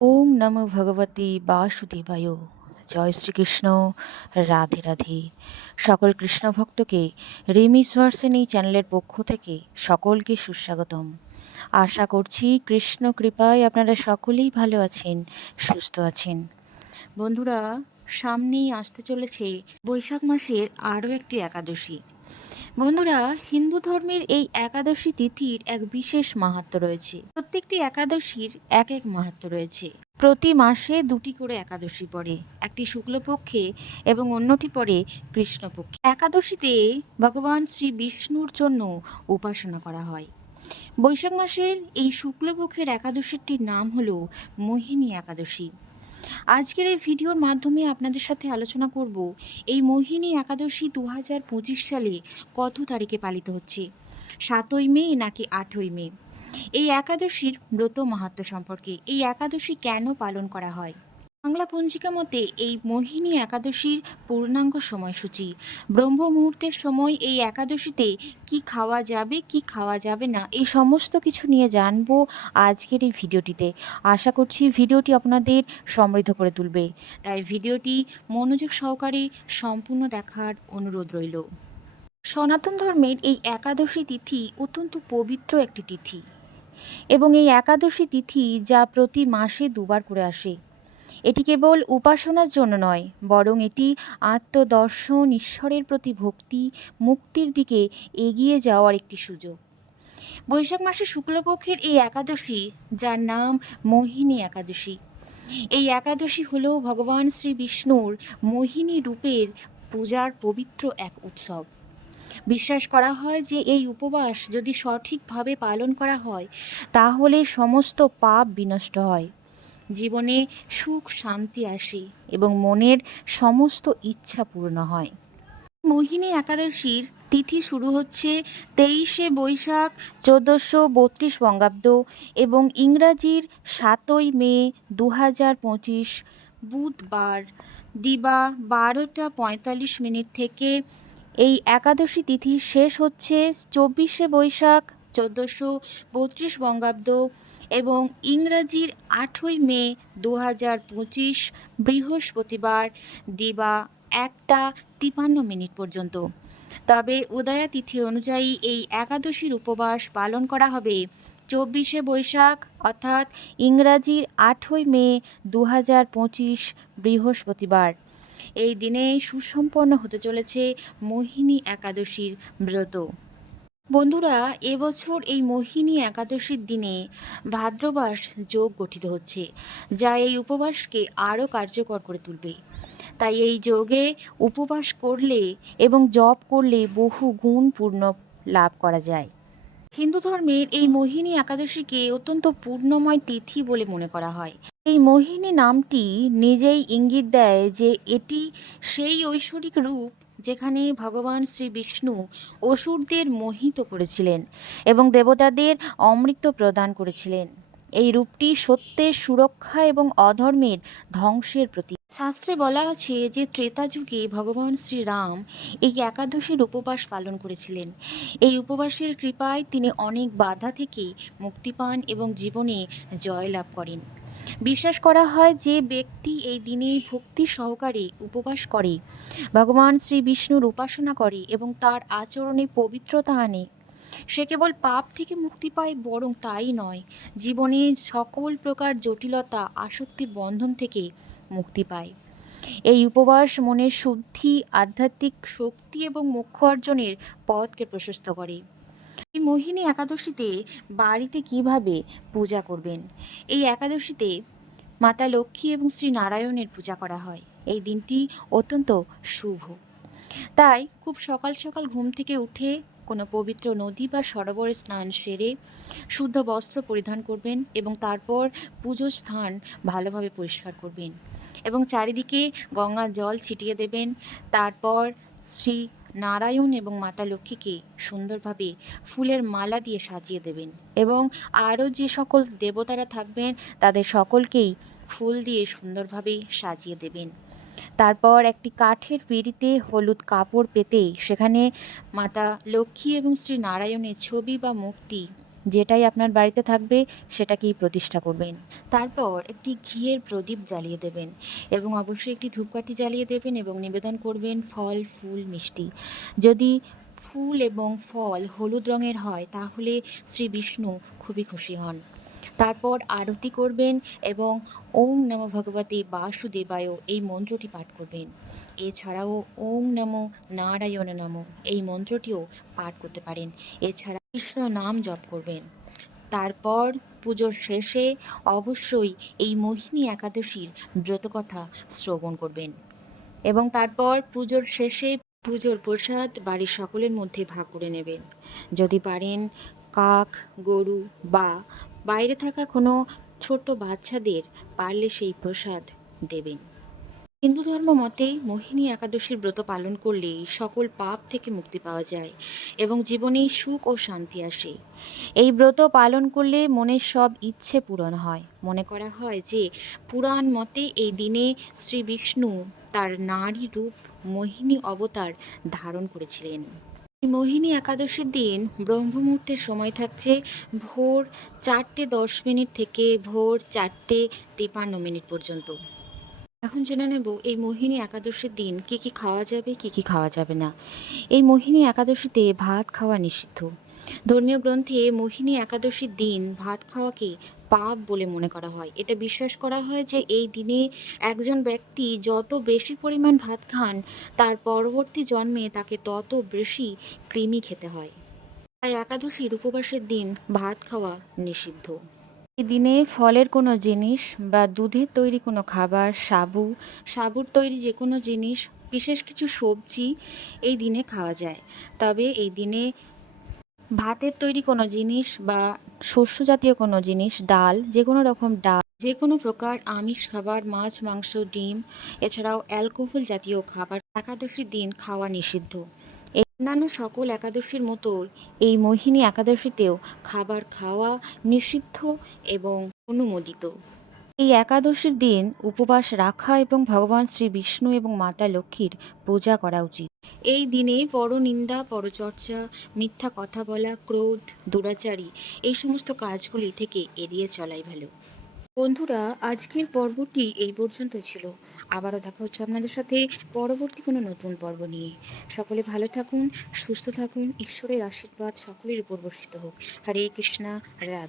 ওম নমো ভগবতী বাসুদেবায়। জয় শ্রীকৃষ্ণ। রাধে রাধে। সকল কৃষ্ণ ভক্তকে রিমিস এই চ্যানেলের পক্ষ থেকে সকলকে সুস্বাগতম। আশা করছি কৃষ্ণ কৃপায় আপনারা সকলেই ভালো আছেন, সুস্থ আছেন। বন্ধুরা, সামনেই আসতে চলেছে বৈশাখ মাসের আরও একটি একাদশী। বন্ধুরা, হিন্দু ধর্মের এই একাদশী তিথির এক বিশেষ মাহাত্ম রয়েছে। প্রত্যেকটি একাদশীর এক এক মাহাত্ম রয়েছে। প্রতি মাসে দুটি করে একাদশী পড়ে, একটি শুক্লপক্ষে এবং অন্যটি পড়ে কৃষ্ণপক্ষে। একাদশীতে ভগবান শ্রী বিষ্ণুর জন্য উপাসনা করা হয়। বৈশাখ মাসের এই শুক্লপক্ষের একাদশীটির নাম হলো মোহিনী একাদশী। আজকের এই ভিডিওর মাধ্যমে আপনাদের সাথে আলোচনা করব, এই মোহিনী একাদশী দু হাজার পঁচিশ সালে কত তারিখে পালিত হচ্ছে? সাতই মে নাকি আটই মে? এই একাদশীর ব্রত মাহাত্ম সম্পর্কে, এই একাদশী কেন পালন করা হয়? বাংলা পঞ্জিকা মতে এই মোহিনী একাদশীর পূর্ণাঙ্গ সময়সূচি। ব্রহ্ম মুহূর্তের সময় এই একাদশীতে কি খাওয়া যাবে, কি খাওয়া যাবে না, এই সমস্ত কিছু নিয়ে জানব আজকের এই ভিডিওটিতে। আশা করছি ভিডিওটি আপনাদের সমৃদ্ধ করে তুলবে। তাই ভিডিওটি মনোযোগ সহকারে সম্পূর্ণ দেখার অনুরোধ রইল। সনাতন ধর্মের এই একাদশী তিথি অত্যন্ত পবিত্র একটি তিথি। এবং এই একাদশী তিথি যা প্রতি মাসে দুবার করে আসে। এটি কেবল উপাসনার জন্য নয়, বরং এটি আত্মদর্শন, ঈশ্বরের প্রতি ভক্তি, মুক্তির দিকে এগিয়ে যাওয়ার একটি সুযোগ। বৈশাখ মাসের শুক্লপক্ষের এই একাদশী, যার নাম মোহিনী একাদশী। এই একাদশী হল ভগবান শ্রী বিষ্ণুর মোহিনী রূপের পূজার পবিত্র এক উৎসব। বিশ্বাস করা হয় যে এই উপবাস যদি সঠিকভাবে পালন করা হয়, তাহলে সমস্ত পাপ বিনষ্ট হয়। জীবনে সুখ, শান্তি আসে এবং মনের সমস্ত ইচ্ছা পূর্ণ হয়। মোহিনী একাদশীর তিথি শুরু হচ্ছে তেইশে বৈশাখ চোদ্দোশো বত্রিশ বঙ্গাব্দ এবং ইংরাজির সাতই মে দু হাজার পঁচিশ বুধবার দিবা বারোটা পঁয়তাল্লিশ মিনিট থেকে। এই একাদশী তিথি শেষ হচ্ছে চব্বিশে বৈশাখ চোদ্দোশো বত্রিশ বঙ্গাব্দ এবং ইংরাজির আটই মে দু হাজার পঁচিশ বৃহস্পতিবার দিবা একটা তিপান্ন মিনিট পর্যন্ত। তবে উদয়া তিথি অনুযায়ী এই একাদশীর উপবাস পালন করা হবে চব্বিশে বৈশাখ, অর্থাৎ ইংরাজির আটই মে দু হাজার পঁচিশ বৃহস্পতিবার। এই দিনে সুসম্পন্ন হতে চলেছে মোহিনী একাদশীর ব্রত। বন্ধুরা, এবছর এই মোহিনী একাদশীর দিনে ভাদ্রবাস যোগ গঠিত হচ্ছে, যা এই উপবাসকে আরও কার্যকর করে তুলবে। তাই এই যোগে উপবাস করলে এবং জপ করলে বহু গুণপূর্ণ লাভ করা যায়। হিন্দু ধর্মের এই মোহিনী একাদশীকে অত্যন্ত পূর্ণময় তিথি বলে মনে করা হয়। এই মোহিনী নামটি নিজেই ইঙ্গিত দেয় যে এটি সেই ঐশ্বরিক রূপ যেখানে ভগবান শ্রী বিষ্ণু অসুরদের মোহিত করেছিলেন এবং দেবতাদের অমৃত প্রদান করেছিলেন। এই রূপটি সত্যের সুরক্ষা এবং অধর্মের ধ্বংসের প্রতি শাস্ত্রে বলা আছে যে ত্রেতা যুগে ভগবান শ্রীরাম এই একাদশীর উপবাস পালন করেছিলেন। এই উপবাসের কৃপায় তিনি অনেক বাধা থেকে মুক্তি পান এবং জীবনে জয় লাভ করেন। বিশ্বাস করা হয় যে ব্যক্তি এই দিনে ভক্তি সহকারে উপবাস করে। ভগবান শ্রী বিষ্ণুর উপাসনা করে এবং তার আচরণে পবিত্রতা আনে। সে কেবল পাপ থেকে মুক্তি পায় বরং তাই নয়, জীবনে সকল প্রকার জটিলতা আসক্তির বন্ধন থেকে মুক্তি পায়। এই উপবাস মনের শুদ্ধি, আধ্যাত্মিক শক্তি এবং মোক্ষ অর্জনের পথকে প্রশস্ত করে। এই মোহিনী একাদশীতে বাড়িতে কীভাবে পূজা করবেন? এই একাদশীতে মাতা লক্ষ্মী এবং শ্রী নারায়ণের পূজা করা হয়। এই দিনটি অত্যন্ত শুভ। তাই খুব সকাল সকাল ঘুম থেকে উঠে কোনো পবিত্র নদী বা সরোবরে স্নান সেরে শুদ্ধ বস্ত্র পরিধান করবেন এবং তারপর পুজোর স্থান ভালোভাবে পরিষ্কার করবেন এবং চারিদিকে গঙ্গার জল ছিটিয়ে দেবেন। তারপর শ্রী নারায়ণ এবং মাতা লক্ষ্মীকে সুন্দরভাবে ফুলের মালা দিয়ে সাজিয়ে দেবেন এবং আরও যে সকল দেবতারা থাকবেন, তাদের সকলকেই ফুল দিয়ে সুন্দরভাবে সাজিয়ে দেবেন। তারপর একটি কাঠের পিঁড়িতে হলুদ কাপড় পেতে সেখানে মাতা লক্ষ্মী এবং শ্রী নারায়ণের ছবি বা মূর্তি যেটাই আপনার বাড়িতে থাকবে, সেটাকেই প্রতিষ্ঠা করবেন। তারপর একটি ঘিয়ের প্রদীপ জ্বালিয়ে দেবেন এবং অবশ্যই একটি ধূপকাঠি জ্বালিয়ে দেবেন এবং নিবেদন করবেন ফল, ফুল, মিষ্টি। যদি ফুল এবং ফল হলুদ রঙের হয়, তাহলে শ্রী বিষ্ণু খুবই খুশি হন। তারপর আরতি করবেন এবং ওম নম ভগবতে বাসুদেবায় এই মন্ত্রটি পাঠ করবেন। এছাড়াও ওম নম নারায়ণ নম এই মন্ত্রটিও পাঠ করতে পারেন। এছাড়া কৃষ্ণ নাম জপ করবেন। তারপর পুজোর শেষে অবশ্যই এই মোহিনী একাদশীর ব্রতকথা শ্রবণ করবেন। এবং তারপর পুজোর শেষে পুজোর প্রসাদ বাড়ির সকলের মধ্যে ভাগ করে নেবেন। যদি পারেন কাক, গরু বা বাইরে থাকা কোনো ছোট বাচ্চাদের পারলে সেই প্রসাদ দেবেন। হিন্দু ধর্ম মতে মোহিনী একাদশীর ব্রত পালন করলে সকল পাপ থেকে মুক্তি পাওয়া যায় এবং জীবনে সুখ ও শান্তি আসে। এই ব্রত পালন করলে মনের সব ইচ্ছে পূরণ হয়। মনে করা হয় যে পুরাণ মতে এই দিনে শ্রী বিষ্ণু তার নারী রূপ মোহিনী অবতার ধারণ করেছিলেন। মোহিনী একাদশীর দিন ব্রহ্মমুহূর্তের সময় থাকছে ভোর চারটে দশ মিনিট থেকে ভোর চারটে তিপান্ন মিনিট পর্যন্ত। এখন জেনে নেব এই মোহিনী একাদশীর দিন কি কি খাওয়া যাবে, কি কি খাওয়া যাবে না। এই মোহিনী একাদশীতে ভাত খাওয়া নিষিদ্ধ। ধর্মীয় গ্রন্থে মোহিনী একাদশীর দিন ভাত খাওয়াকে পাপ বলে মনে করা হয়। এটা বিশ্বাস করা হয় যে এই দিনে একজন ব্যক্তি যত বেশি পরিমাণ ভাত খান, তার পরবর্তী জন্মে তাকে তত বেশি কৃমি খেতে হয়। তাই একাদশীর উপবাসের দিন ভাত খাওয়া নিষিদ্ধ। এই দিনে ফলের কোনো জিনিস বা দুধের তৈরি কোনো খাবার, সাবু, সাবুর তৈরি যে কোনো জিনিস, বিশেষ কিছু সবজি এই দিনে খাওয়া যায়। তবে এই দিনে ভাতের তৈরি কোনো জিনিস বা শস্য জাতীয় কোনো জিনিস, ডাল যে কোনো রকম ডাল যে কোনো প্রকার আমিষ খাবার, মাছ, মাংস, ডিম, এছাড়াও অ্যালকোহল জাতীয় খাবার একাদশীর দিন খাওয়া নিষিদ্ধ। অন্যান্য সকল একাদশীর মতো এই মোহিনী একাদশীতেও খাবার খাওয়া নিষিদ্ধ এবং অনুমোদিত। এই একাদশীর দিন উপবাস রাখা এবং ভগবান শ্রী বিষ্ণু এবং মাতা লক্ষ্মীর পূজা করা উচিত। এই দিনে পরনিন্দা, পরচর্চা, মিথ্যা কথা বলা, ক্রোধ, দুরাচারী, এই সমস্ত কাজগুলি থেকে এড়িয়ে চলাই ভালো। বন্ধুরা, আজকের পর্বটি এই পর্যন্ত ছিল। আবারও দেখা হচ্ছে আপনাদের সাথে পরবর্তী কোনো নতুন পর্ব নিয়ে। সকলে ভালো থাকুন, সুস্থ থাকুন, ঈশ্বরের আশীর্বাদ সকলের উপর বর্ষিত হোক। হরে কৃষ্ণা, রাধা।